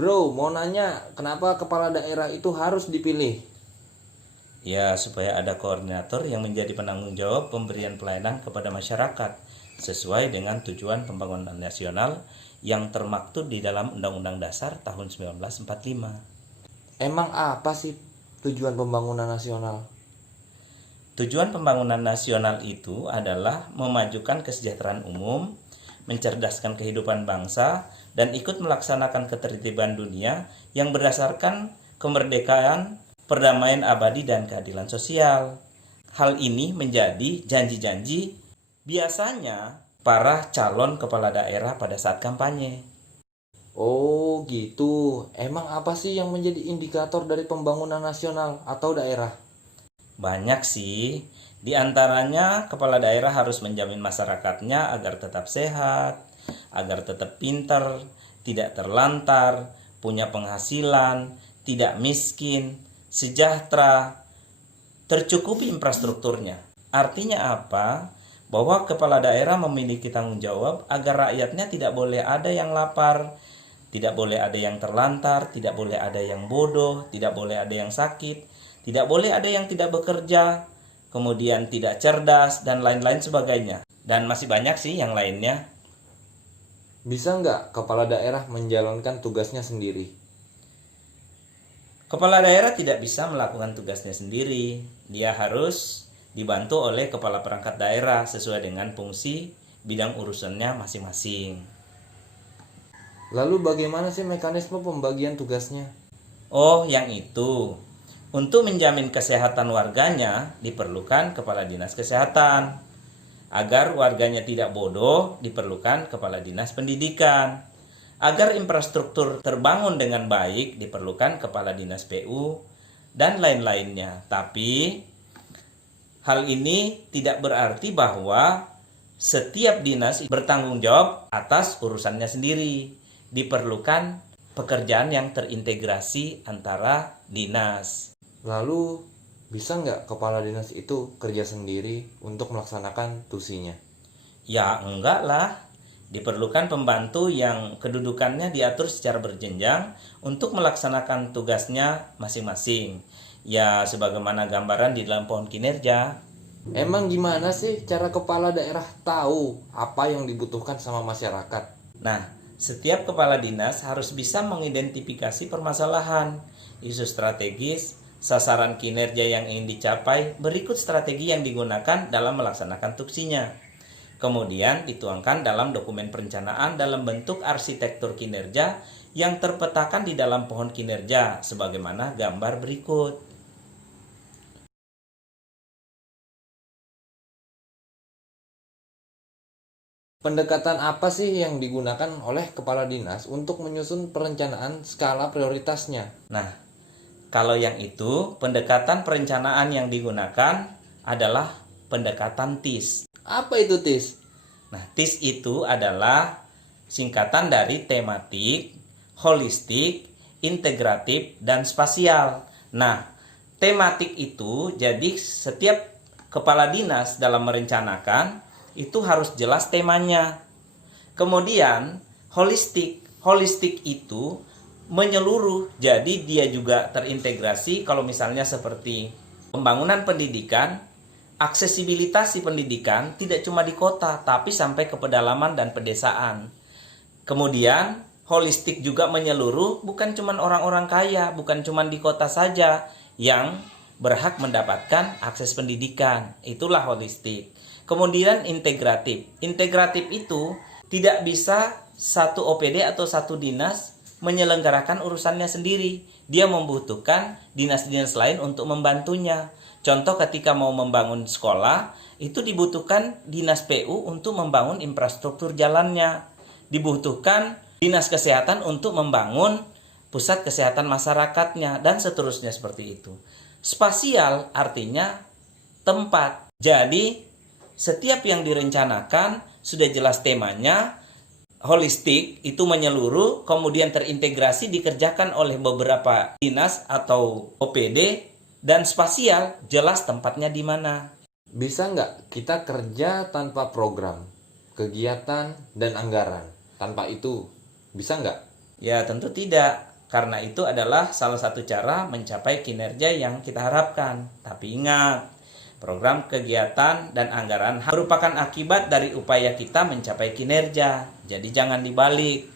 Bro, mau nanya, kenapa kepala daerah itu harus dipilih? Ya, supaya ada koordinator yang menjadi penanggung jawab pemberian pelayanan kepada masyarakat sesuai dengan tujuan pembangunan nasional yang termaktub di dalam Undang-Undang Dasar tahun 1945. Emang apa sih tujuan pembangunan nasional? Tujuan pembangunan nasional itu adalah memajukan kesejahteraan umum, mencerdaskan kehidupan bangsa, dan ikut melaksanakan ketertiban dunia yang berdasarkan kemerdekaan, perdamaian abadi, dan keadilan sosial. Hal ini menjadi janji-janji biasanya para calon kepala daerah pada saat kampanye. Oh gitu, emang apa sih yang menjadi indikator dari pembangunan nasional atau daerah? Banyak sih, di antaranya kepala daerah harus menjamin masyarakatnya agar tetap sehat, agar tetap pintar, tidak terlantar, punya penghasilan, tidak miskin, sejahtera, tercukupi infrastrukturnya. Artinya apa? Bahwa kepala daerah memiliki tanggung jawab agar rakyatnya tidak boleh ada yang lapar, tidak boleh ada yang terlantar, tidak boleh ada yang bodoh, tidak boleh ada yang sakit, tidak boleh ada yang tidak bekerja, kemudian tidak cerdas, dan lain-lain sebagainya. Dan masih banyak sih yang lainnya. Bisa nggak kepala daerah menjalankan tugasnya sendiri? Kepala daerah tidak bisa melakukan tugasnya sendiri. Dia harus dibantu oleh kepala perangkat daerah sesuai dengan fungsi bidang urusannya masing-masing. Lalu bagaimana sih mekanisme pembagian tugasnya? Oh, yang itu. Untuk menjamin kesehatan warganya, diperlukan kepala dinas kesehatan. Agar warganya tidak bodoh, diperlukan kepala dinas pendidikan. Agar infrastruktur terbangun dengan baik, diperlukan kepala dinas PU, dan lain-lainnya. Tapi, hal ini tidak berarti bahwa setiap dinas bertanggung jawab atas urusannya sendiri. Diperlukan pekerjaan yang terintegrasi antara dinas. Lalu bisa nggak kepala dinas itu kerja sendiri untuk melaksanakan tusinya? Ya enggak lah, diperlukan pembantu yang kedudukannya diatur secara berjenjang untuk melaksanakan tugasnya masing-masing. Ya sebagaimana gambaran di dalam pohon kinerja. Emang gimana sih cara kepala daerah tahu apa yang dibutuhkan sama masyarakat? Nah, setiap kepala dinas harus bisa mengidentifikasi permasalahan, isu strategis, sasaran kinerja yang ingin dicapai, berikut strategi yang digunakan dalam melaksanakan tuksinya. Kemudian dituangkan dalam dokumen perencanaan dalam bentuk arsitektur kinerja yang terpetakan di dalam pohon kinerja sebagaimana gambar berikut. Pendekatan apa sih yang digunakan oleh kepala dinas untuk menyusun perencanaan skala prioritasnya? Nah, kalau yang itu pendekatan perencanaan yang digunakan adalah pendekatan TIS. Apa itu, Tis? Nah, TIS itu adalah singkatan dari tematik, holistik, integratif, dan spasial. Nah, tematik itu jadi setiap kepala dinas dalam merencanakan itu harus jelas temanya. Kemudian holistik itu menyeluruh, jadi dia juga terintegrasi. Kalau misalnya seperti pembangunan pendidikan, aksesibilitas si pendidikan tidak cuma di kota, tapi sampai ke pedalaman dan pedesaan. Kemudian holistik juga menyeluruh, bukan cuma orang-orang kaya, bukan cuma di kota saja yang berhak mendapatkan akses pendidikan. Itulah holistik. Kemudian integratif. Integratif itu tidak bisa satu OPD atau satu dinas menyelenggarakan urusannya sendiri. Dia membutuhkan dinas-dinas lain untuk membantunya. Contoh ketika mau membangun sekolah, itu dibutuhkan dinas PU untuk membangun infrastruktur jalannya. Dibutuhkan dinas kesehatan untuk membangun pusat kesehatan masyarakatnya, dan seterusnya seperti itu. Spasial artinya tempat. Jadi setiap yang direncanakan sudah jelas temanya. Holistik itu menyeluruh, kemudian terintegrasi dikerjakan oleh beberapa dinas atau OPD, dan spasial jelas tempatnya di mana. Bisa nggak kita kerja tanpa program, kegiatan, dan anggaran? Tanpa itu, bisa nggak? Ya tentu tidak. Karena itu adalah salah satu cara mencapai kinerja yang kita harapkan. Tapi ingat, program kegiatan dan anggaran merupakan akibat dari upaya kita mencapai kinerja. Jadi jangan dibalik.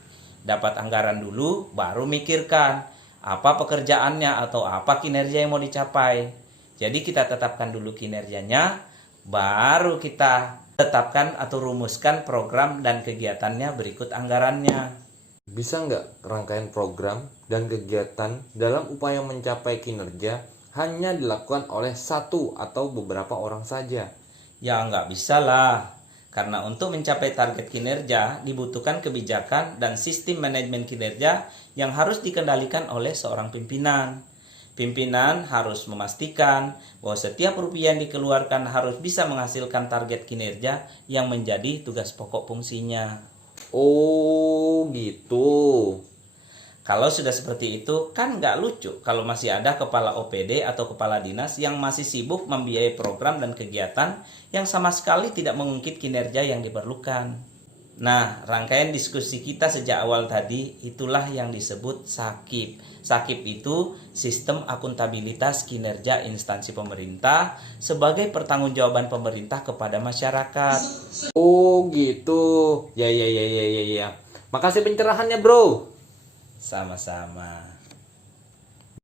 Dapat anggaran dulu, baru mikirkan apa pekerjaannya atau apa kinerja yang mau dicapai. Jadi kita tetapkan dulu kinerjanya, baru kita tetapkan atau rumuskan program dan kegiatannya berikut anggarannya. Bisa nggak rangkaian program dan kegiatan dalam upaya mencapai kinerja hanya dilakukan oleh satu atau beberapa orang saja? Ya nggak bisa lah, karena untuk mencapai target kinerja dibutuhkan kebijakan dan sistem manajemen kinerja yang harus dikendalikan oleh seorang pimpinan. Pimpinan harus memastikan bahwa setiap rupiah yang dikeluarkan harus bisa menghasilkan target kinerja yang menjadi tugas pokok fungsinya. Oh gitu. Kalau sudah seperti itu kan nggak lucu kalau masih ada kepala OPD atau kepala dinas yang masih sibuk membiayai program dan kegiatan yang sama sekali tidak mengungkit kinerja yang diperlukan. Nah, rangkaian diskusi kita sejak awal tadi itulah yang disebut SAKIP. SAKIP itu Sistem Akuntabilitas Kinerja Instansi Pemerintah sebagai pertanggungjawaban pemerintah kepada masyarakat. Oh gitu. Ya. Makasih pencerahannya, Bro. Sama-sama.